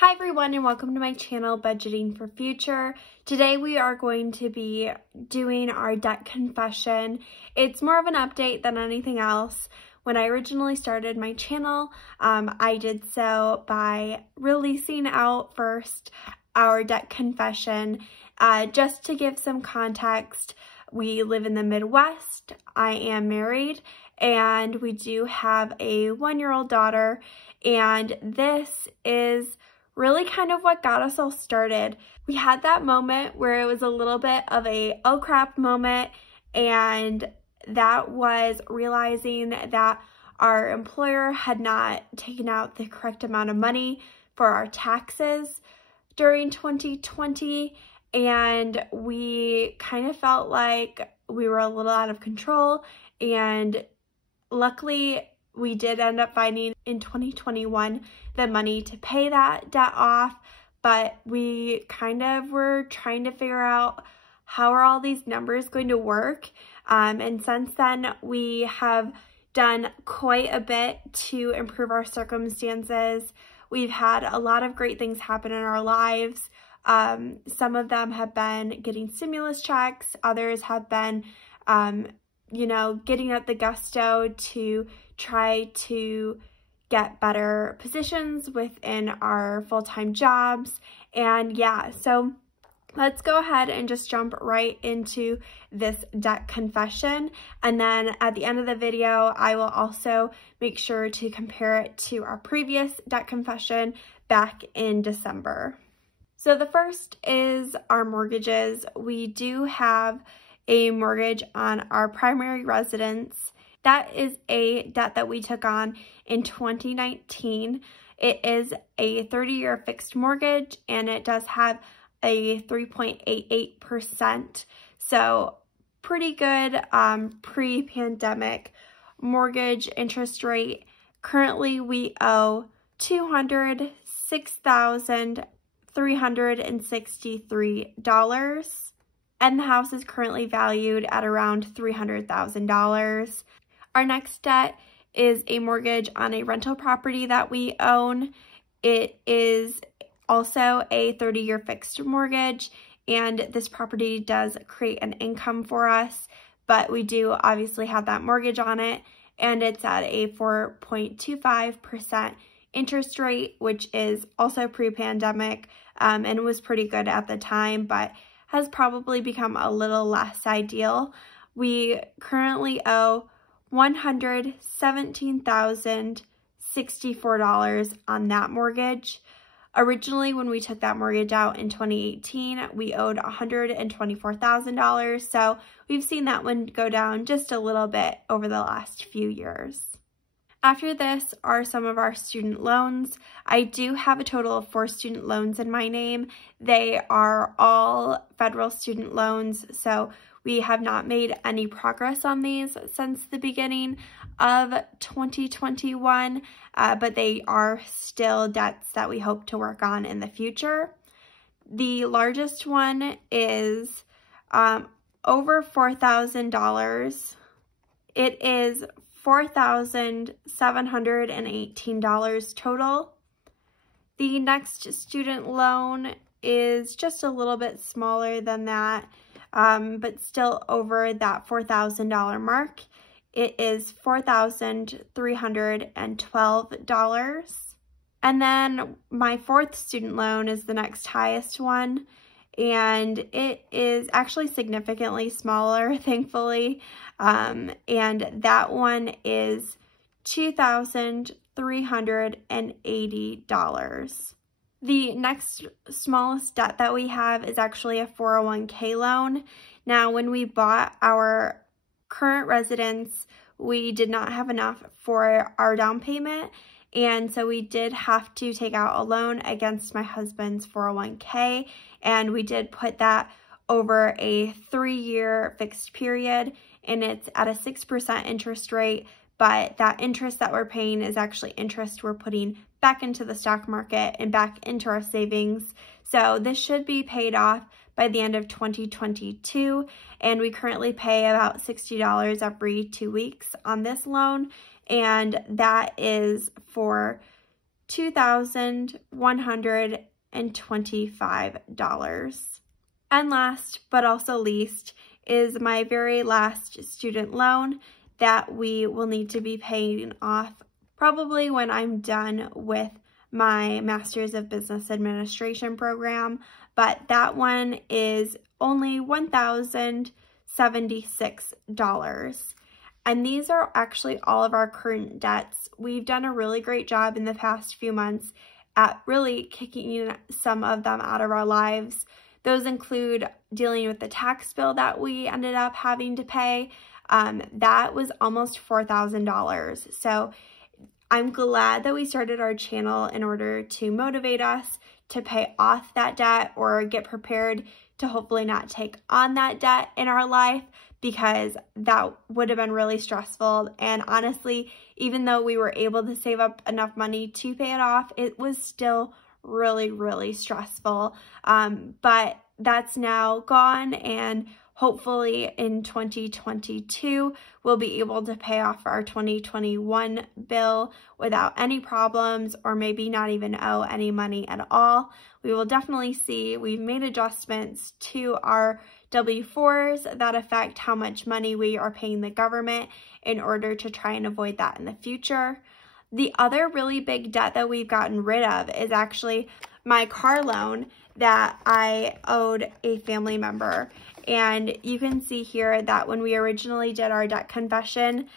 Hi everyone and welcome to my channel, Budgeting for Future. Today we are going to be doing our debt confession. It's more of an update than anything else. When I originally started my channel, I did so by releasing out first our debt confession. Just to give some context, we live in the Midwest, I am married, and we do have a 1-year-old daughter, and this is really kind of what got us all started. We had that moment where it was a little bit of a oh crap moment, and that was realizing that our employer had not taken out the correct amount of money for our taxes during 2020, and we kind of felt like we were a little out of control, and luckily we did end up finding in 2021 the money to pay that debt off, but we kind of were trying to figure out how are all these numbers going to work. And since then, we have done quite a bit to improve our circumstances. We've had a lot of great things happen in our lives. Some of them have been getting stimulus checks. Others have been, getting up the gusto to try to get better positions within our full-time jobs. And yeah, so let's go ahead and just jump right into this debt confession. And then at the end of the video, I will also make sure to compare it to our previous debt confession back in December. So the first is our mortgages. We do have a mortgage on our primary residence. That is a debt that we took on in 2019. It is a 30-year fixed mortgage, and it does have a 3.88%. So pretty good pre-pandemic mortgage interest rate. Currently, we owe $206,363, and the house is currently valued at around $300,000. Our next debt is a mortgage on a rental property that we own. It is also a 30-year fixed mortgage, and this property does create an income for us, but we do obviously have that mortgage on it, and it's at a 4.25% interest rate, which is also pre-pandemic, and was pretty good at the time, but has probably become a little less ideal. We currently owe $117,064 on that mortgage. Originally, when we took that mortgage out in 2018, we owed $124,000, so we've seen that one go down just a little bit over the last few years. After this are some of our student loans. I do have a total of 4 student loans in my name. They are all federal student loans, so we have not made any progress on these since the beginning of 2021, but they are still debts that we hope to work on in the future. The largest one is over $4,000. It is $4,718 total. The next student loan is just a little bit smaller than that, but still over that $4,000 mark. It is $4,312. And then my 4th student loan is the next highest one, and it is actually significantly smaller, thankfully, and that one is $2,380. The next smallest debt that we have is actually a 401k loan. Now, when we bought our current residence, we did not have enough for our down payment, and so we did have to take out a loan against my husband's 401k, and we did put that over a 3-year fixed period, and it's at a 6% interest rate, but that interest that we're paying is actually interest we're putting back into the stock market and back into our savings. So this should be paid off by the end of 2022, and we currently pay about $60 every 2 weeks on this loan, and that is for $2,125. And last but also least is my very last student loan that we will need to be paying off probably when I'm done with my Master's of Business Administration program, but that one is only $1,076. And these are actually all of our current debts. We've done a really great job in the past few months at really kicking some of them out of our lives. Those include dealing with the tax bill that we ended up having to pay. That was almost $4,000. So I'm glad that we started our channel in order to motivate us to pay off that debt or get prepared to hopefully not take on that debt in our life, because that would have been really stressful. And honestly, even though we were able to save up enough money to pay it off, it was still really, really stressful. But that's now gone, and hopefully in 2022, we'll be able to pay off our 2021 bill without any problems, or maybe not even owe any money at all. We will definitely see. We've made adjustments to our W-4s that affect how much money we are paying the government in order to try and avoid that in the future. The other really big debt that we've gotten rid of is actually my car loan that I owed a family member. And you can see here that when we originally did our debt confession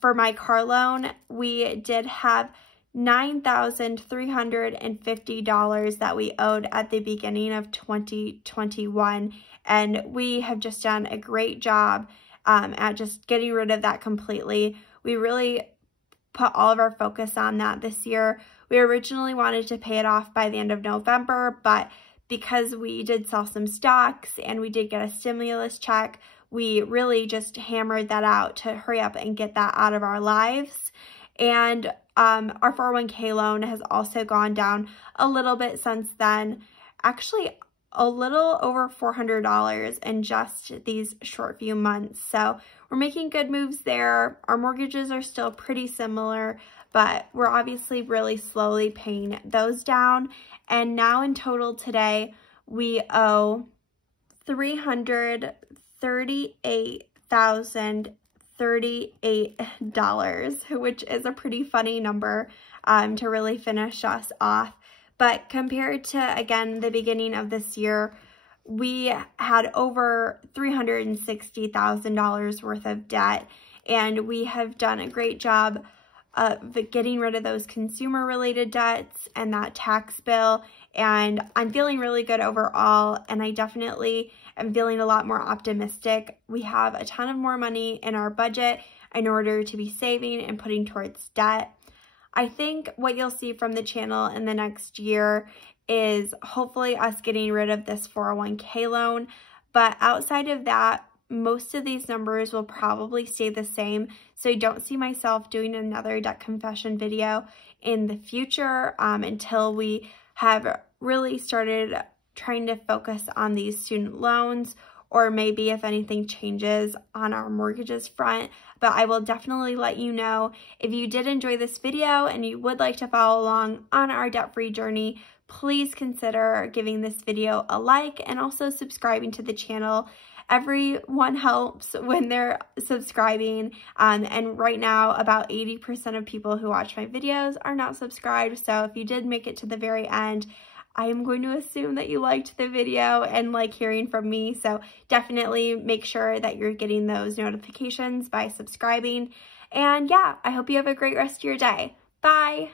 for my car loan, we did have $9,350 that we owed at the beginning of 2021. And we have just done a great job at just getting rid of that completely. We really put all of our focus on that this year. We originally wanted to pay it off by the end of November, but because we did sell some stocks and we did get a stimulus check, we really just hammered that out to hurry up and get that out of our lives. And our 401k loan has also gone down a little bit since then, actually a little over $400 in just these short few months. So we're making good moves there. Our mortgages are still pretty similar, but we're obviously really slowly paying those down. And now in total today, we owe $338,038, which is a pretty funny number to really finish us off. But compared to, again, the beginning of this year, we had over $360,000 worth of debt, and we have done a great job of getting rid of those consumer-related debts and that tax bill, and I'm feeling really good overall, and I definitely am feeling a lot more optimistic. We have a ton of more money in our budget in order to be saving and putting towards debt. I think what you'll see from the channel in the next year is hopefully us getting rid of this 401k loan, but outside of that, most of these numbers will probably stay the same, so I don't see myself doing another debt confession video in the future until we have really started trying to focus on these student loans, or maybe if anything changes on our mortgages front. But I will definitely let you know. If you did enjoy this video and you would like to follow along on our debt-free journey, please consider giving this video a like and also subscribing to the channel. Everyone helps when they're subscribing, and right now about 80% of people who watch my videos are not subscribed. So if you did make it to the very end, I am going to assume that you liked the video and like hearing from me. So definitely make sure that you're getting those notifications by subscribing. And yeah, I hope you have a great rest of your day. Bye!